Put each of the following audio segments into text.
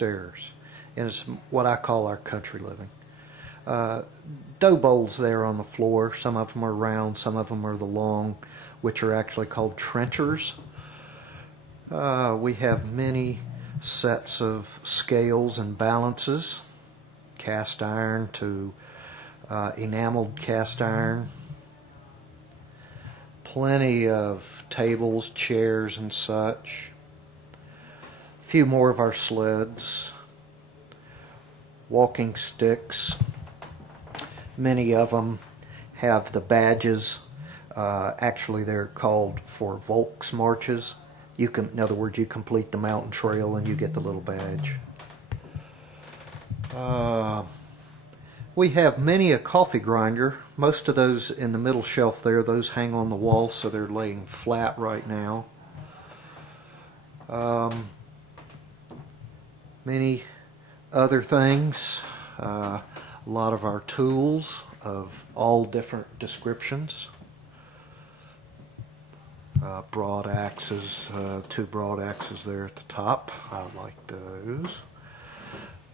upstairs. And it's what I call our country living. Dough bowls there on the floor. Some of them are round, some of them are the long, which are actually called trenchers. We have many sets of scales and balances, cast iron to enameled cast iron. Plenty of tables, chairs, and such. A few more of our sleds. Walking sticks. Many of them have the badges. Actually, they're called for Volks marches. In other words, you complete the mountain trail and you get the little badge. We have many a coffee grinder. Most of those in the middle shelf there, those hang on the wall, so they're laying flat right now. Many other things. A lot of our tools of all different descriptions. Broad axes, two broad axes there at the top. I like those.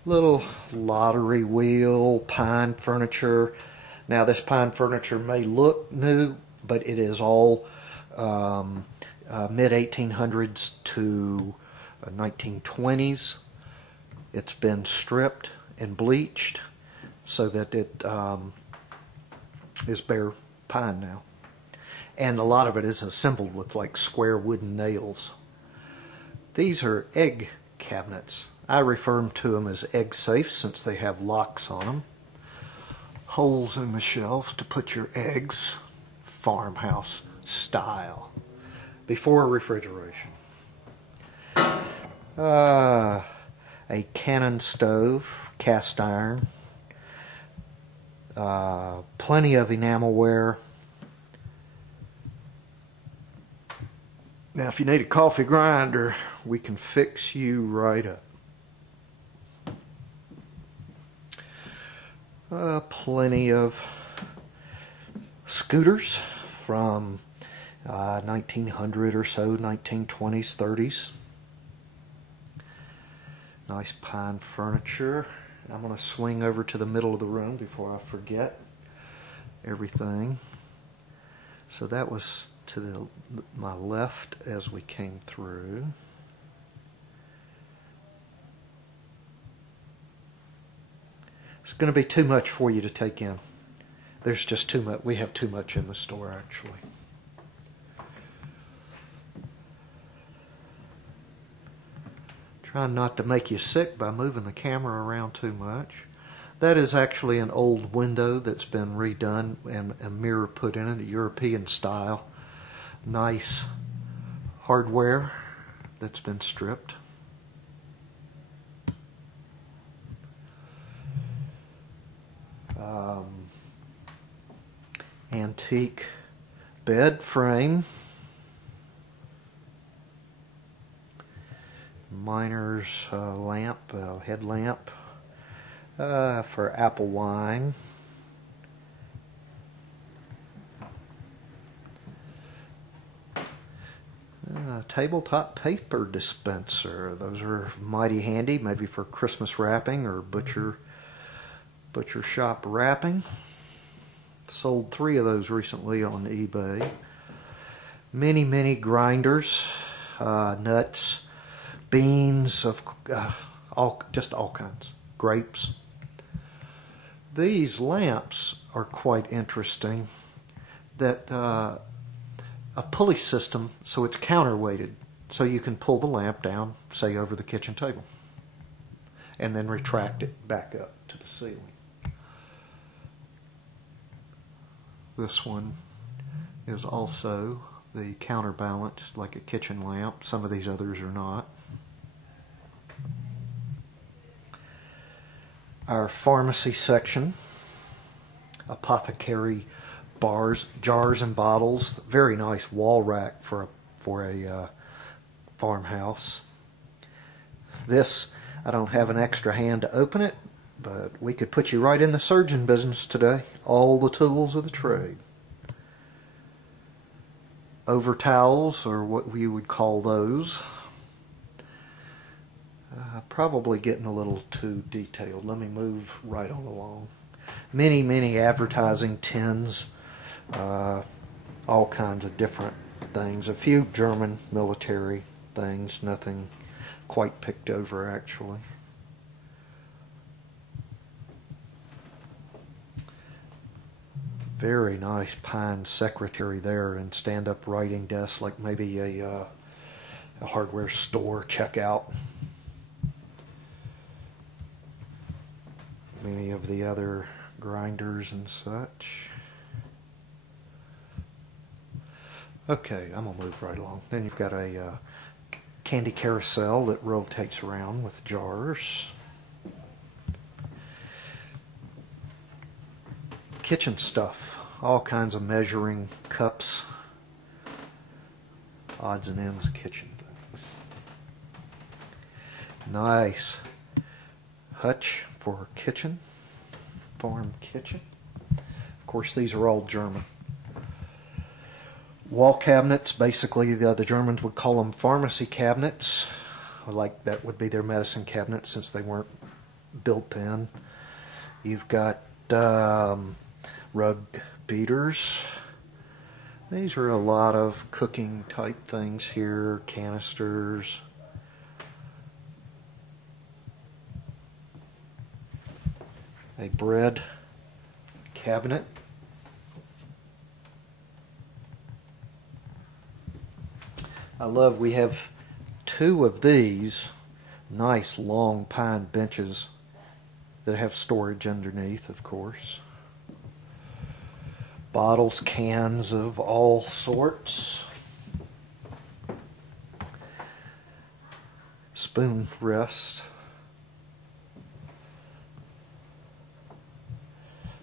Little lottery wheel, pine furniture. Now this pine furniture may look new, but it is all mid-1800s to 1920s. It's been stripped and bleached so that it is bare pine now. And a lot of it is assembled with like square wooden nails. These are egg cabinets. I refer to them as egg safes since they have locks on them. Holes in the shelves to put your eggs, farmhouse style, before refrigeration. A cannon stove, cast iron. Plenty of enamelware. Now if you need a coffee grinder, we can fix you right up. Plenty of scooters from 1900 or so, 1920s, 30s. Nice pine furniture. I'm going to swing over to the middle of the room before I forget everything. So that was to my left as we came through. It's going to be too much for you to take in. There's just too much. We have too much in the store, actually. Trying not to make you sick by moving the camera around too much. That is actually an old window that's been redone and a mirror put in it, a European style. Nice hardware that's been stripped. Antique bed frame. Miner's lamp, headlamp for apple wine. Tabletop paper dispenser. Those are mighty handy, maybe for Christmas wrapping or butcher shop wrapping. Sold 3 of those recently on eBay. Many grinders, nuts, beans of just all kinds, grapes. These lamps are quite interesting. That a pulley system, so it's counterweighted, so you can pull the lamp down, say over the kitchen table, and then retract it back up to the ceiling. This one is also the counterbalance, like a kitchen lamp. Some of these others are not. Our pharmacy section, apothecary bars, jars and bottles. Very nice wall rack for a farmhouse. This, I don't have an extra hand to open it, but we could put you right in the surgeon business today. All the tools of the trade. Over towels, or what we would call those. Probably getting a little too detailed. Let me move right on along. Many advertising tins, all kinds of different things. A few German military things, nothing quite picked over actually. Very nice pine secretary there and stand-up writing desk, like maybe a hardware store checkout. Many of the other grinders and such. Okay, I'm gonna move right along. Then you've got a candy carousel that rotates around with jars. Kitchen stuff, all kinds of measuring cups, odds and ends kitchen things. Nice hutch for kitchen, farm kitchen. Of course, these are all German. Wall cabinets, basically the Germans would call them pharmacy cabinets. Like that would be their medicine cabinets since they weren't built in. You've got rug beaters. These are a lot of cooking type things here, canisters. A bread cabinet. We have two of these nice long pine benches that have storage underneath, of course. Bottles, cans of all sorts. Spoon rest.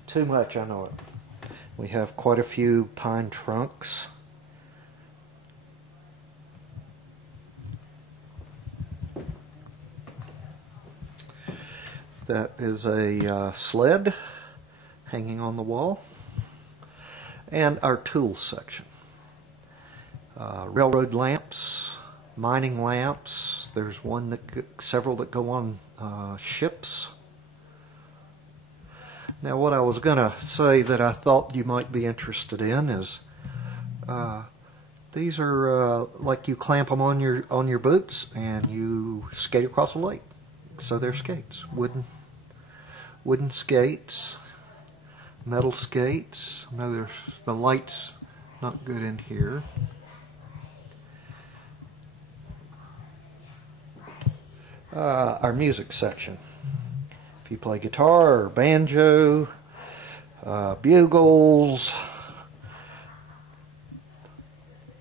Too much, I know it. We have quite a few pine trunks. That is a sled hanging on the wall. And our tools section. Railroad lamps, mining lamps. There's several that go on ships. Now, what I was going to say that I thought you might be interested in is these are like you clamp them on your boots and you skate across a lake. So they're skates, wooden skates, metal skates. No, the light's not good in here. Our music section. If you play guitar or banjo, bugles,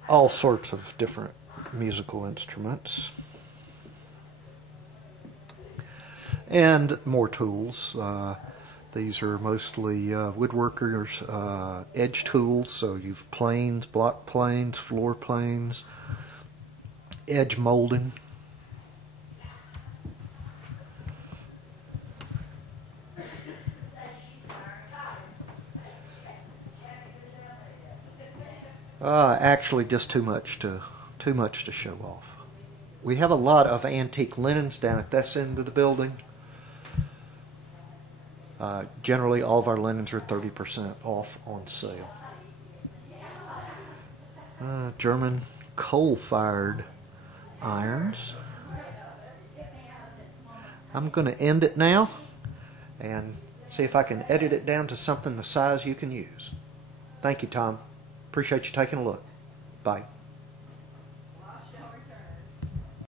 all sorts of different musical instruments. And more tools. These are mostly woodworkers' edge tools, so you've planes, block planes, floor planes, edge molding. Actually, just too much to show off. We have a lot of antique linens down at this end of the building. Generally, all of our linens are 30% off on sale. German coal-fired irons. I'm going to end it now and see if I can edit it down to something the size you can use. Thank you, Tom. Appreciate you taking a look. Bye.